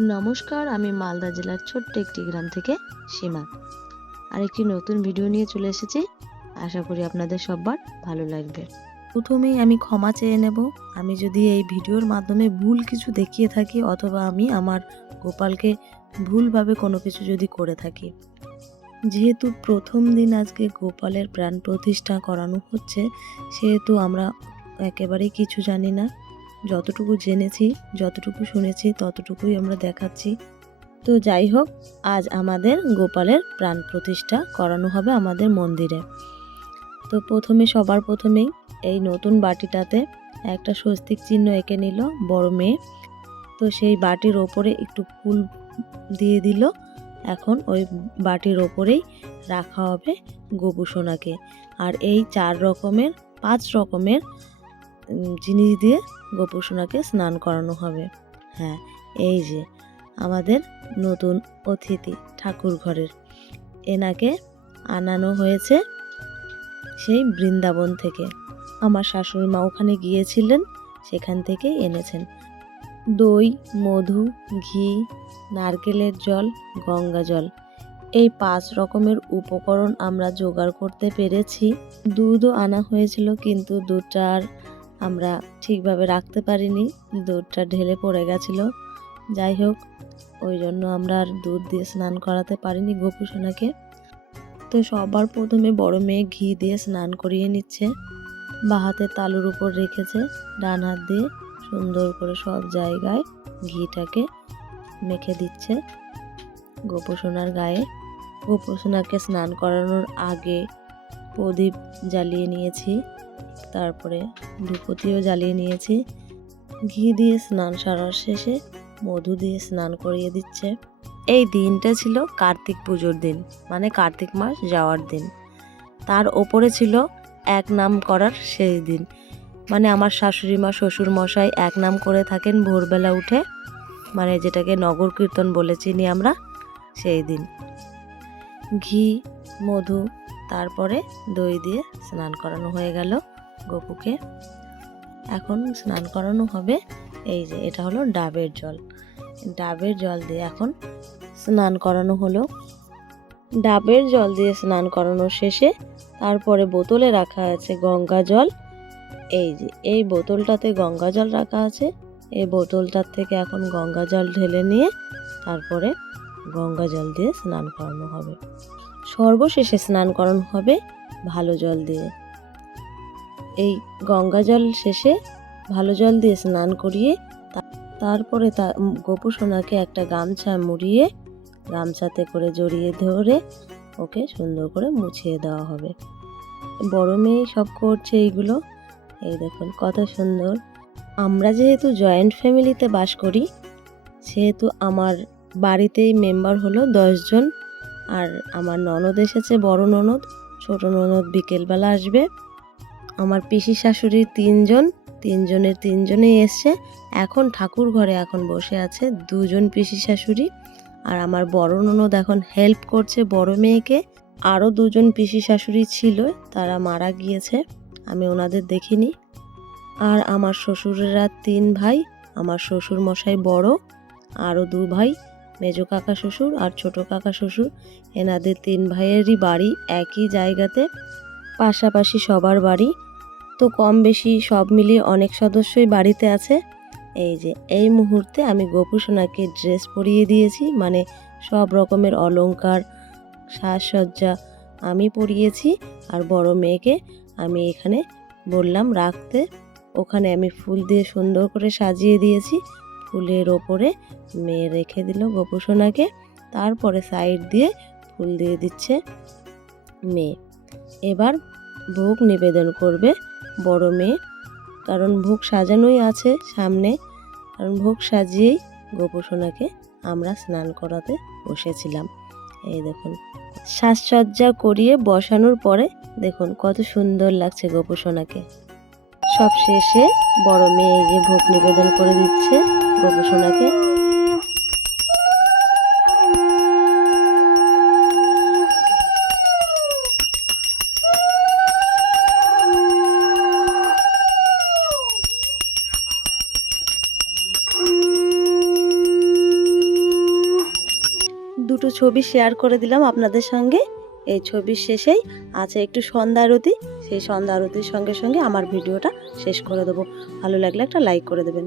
নমস্কার, আমি মালদা জেলার ছোট্ট একটি গ্রাম থেকে সীমা। আর একটি নতুন ভিডিও নিয়ে চলে এসেছি। আশা করি আপনাদের সবার ভালো লাগবে। প্রথমেই আমি ক্ষমা চেয়ে নেব। আমি যদি এই ভিডিওর মাধ্যমে ভুল কিছু দেখিয়ে থাকি অথবা আমি আমার গোপালকে ভুলভাবে কোনো কিছু যদি করে থাকি। যেহেতু প্রথম দিন আজকে গোপালের প্রাণ প্রতিষ্ঠা করানো হচ্ছে, সেহেতু আমরা একেবারেই কিছু জানি না। যতটুকু জেনেছি, যতটুকু শুনেছি, ততটুকুই আমরা দেখাচ্ছি। তো যাই হোক, আজ আমাদের গোপালের প্রাণ প্রতিষ্ঠা করানো হবে আমাদের মন্দিরে। তো প্রথমে, সবার প্রথমেই এই নতুন বাটিটাতে একটা স্বস্তিক চিহ্ন এঁকে নিল বড় মেয়ে। তো সেই বাটির ওপরে একটু ফুল দিয়ে দিল। এখন ওই বাটির ওপরেই রাখা হবে গোপুসোনাকে। আর এই চার রকমের, পাঁচ রকমের জিনিস দিয়ে গোপুসোনাকে স্নান করানো হবে। হ্যাঁ এই যে, আমাদের নতুন অতিথি ঠাকুর ঘরের। এনাকে আনানো হয়েছে সেই বৃন্দাবন থেকে। আমার শাশুড়ি মা ওখানে গিয়েছিলেন, সেখান থেকে এনেছেন। দই, মধু, ঘি, নারকেলের জল, গঙ্গা জল। এই পাঁচ রকমের উপকরণ আমরা জোগাড় করতে পেরেছি। দুধও আনা হয়েছিল, কিন্তু দুধটা আর আমরা ঠিকভাবে রাখতে পারিনি, দুধটা ঢেলে পড়ে গেছিল। যাই হোক, ওই জন্য আমরা আর দুধ দিয়ে স্নান করাতে পারিনি গোপুসোনাকে। তো সবার প্রথমে বড় মেয়ে ঘি দিয়ে স্নান করিয়ে নিচ্ছে। বা হাতে তালুর উপর রেখেছে ডান হাত দিয়ে, সুন্দর করে সব জায়গায় ঘিটাকে মেখে দিচ্ছে গোপুসোনার গায়ে। গোপুসোনাকে স্নান করানোর আগে প্রদীপ জ্বালিয়ে নিয়েছি। তারপরে ধূপতিও জ্বালিয়ে নিয়েছি। ঘি দিয়ে স্নান সারার শেষে মধু দিয়ে স্নান করিয়ে দিচ্ছে। এই দিনটা ছিল কার্তিক পুজোর দিন মানে কার্তিক মাস যাওয়ার দিন। তার ওপরে ছিল এক নাম করার শেষ দিন। মানে আমার শাশুড়ি মা, শ্বশুর মশাই এক নাম করে থাকেন ভোরবেলা উঠে। মানে যেটাকে নগর কীর্তন বলে চিনি আমরা, সেই দিন। ঘি, মধু তারপরে দই দিয়ে স্নান করানো হয়ে গেল গপুকে। এখন স্নান করানো হবে, এই যে এটা হলো ডাবের জল। ডাবের জল দিয়ে এখন স্নান করানো হলো। ডাবের জল দিয়ে স্নান করানো শেষে তারপরে বোতলে রাখা আছে গঙ্গা জল। এই যে, এই বোতলটাতে গঙ্গা জল রাখা আছে। এই বোতলটার থেকে এখন গঙ্গা জল ঢেলে নিয়ে তারপরে গঙ্গা জল দিয়ে স্নান করানো হবে। সর্বশেষে স্নান করানো হবে ভালো জল দিয়ে। এই গঙ্গা জল শেষে ভালো জল দিয়ে স্নান করিয়ে তারপরে তা গোপু সোনাকে একটা গামছা মুড়িয়ে গামছাতে করে জড়িয়ে ধরে ওকে সুন্দর করে মুছিয়ে দেওয়া হবে। বড় মেয়ে সব করছে এইগুলো। এই দেখুন কত সুন্দর। আমরা যেহেতু জয়েন্ট ফ্যামিলিতে বাস করি, সেহেতু আমার বাড়িতেই মেম্বার হলো দশজন আর আমার ননদ এসেছে, বড় ননদ। ছোট ননদ বিকেলবেলা আসবে। আমার পিসি শাশুড়ির তিনজন, তিনজনের তিনজনেই এসছে। এখন ঠাকুর ঘরে এখন বসে আছে দুজন পিসি শাশুড়ি। আর আমার বড় ননদ এখন হেল্প করছে বড় মেয়েকে। আরও দুজন পিসি শাশুড়ি ছিল, তারা মারা গিয়েছে। আমি ওনাদের দেখিনি। আর আমার শ্বশুরেরা তিন ভাই, আমার শ্বশুর মশাই বড়, আরও দু ভাই। মেজো কাকা শ্বশুর আর ছোট কাকা শ্বশুর। এনাদের তিন ভাইয়েরই বাড়ি একই জায়গাতে, পাশাপাশি সবার বাড়ি। তো কম বেশি সব মিলিয়ে অনেক সদস্যই বাড়িতে আছে। এই যে, এই মুহূর্তে আমি গোপুসোনাকে ড্রেস পরিয়ে দিয়েছি মানে সব রকমের অলংকার, সাজসজ্জা আমি পরিয়েছি। আর বড় মেয়েকে আমি এখানে বললাম রাখতে। ওখানে আমি ফুল দিয়ে সুন্দর করে সাজিয়ে দিয়েছি। ফুলের ওপরে মেয়ে রেখে দিল গোপুসোনাকে। তারপরে সাইড দিয়ে ফুল দিয়ে দিচ্ছে মেয়ে। এবার ভোগ নিবেদন করবে বড় মেয়ে। কারণ ভোগ সাজানোই আছে সামনে। কারণ ভোগ সাজিয়েই গোপুসোনাকে আমরা স্নান করাতে বসেছিলাম। এই দেখুন, সাজসজ্জা করিয়ে বসানোর পরে দেখুন কত সুন্দর লাগছে গোপুসোনাকে। সব শেষে বড় মেয়ে যে ভোগ নিবেদন করে দিচ্ছে। গোপুসোনাকে দুটো ছবি শেয়ার করে দিলাম আপনাদের সঙ্গে। এই ছবির শেষেই আছে একটু সন্ধ্যা আরতি সেই সন্ধ্যা আরতির সঙ্গে সঙ্গে আমার ভিডিওটা শেষ করে দেবো। ভালো লাগলে একটা লাইক করে দেবেন।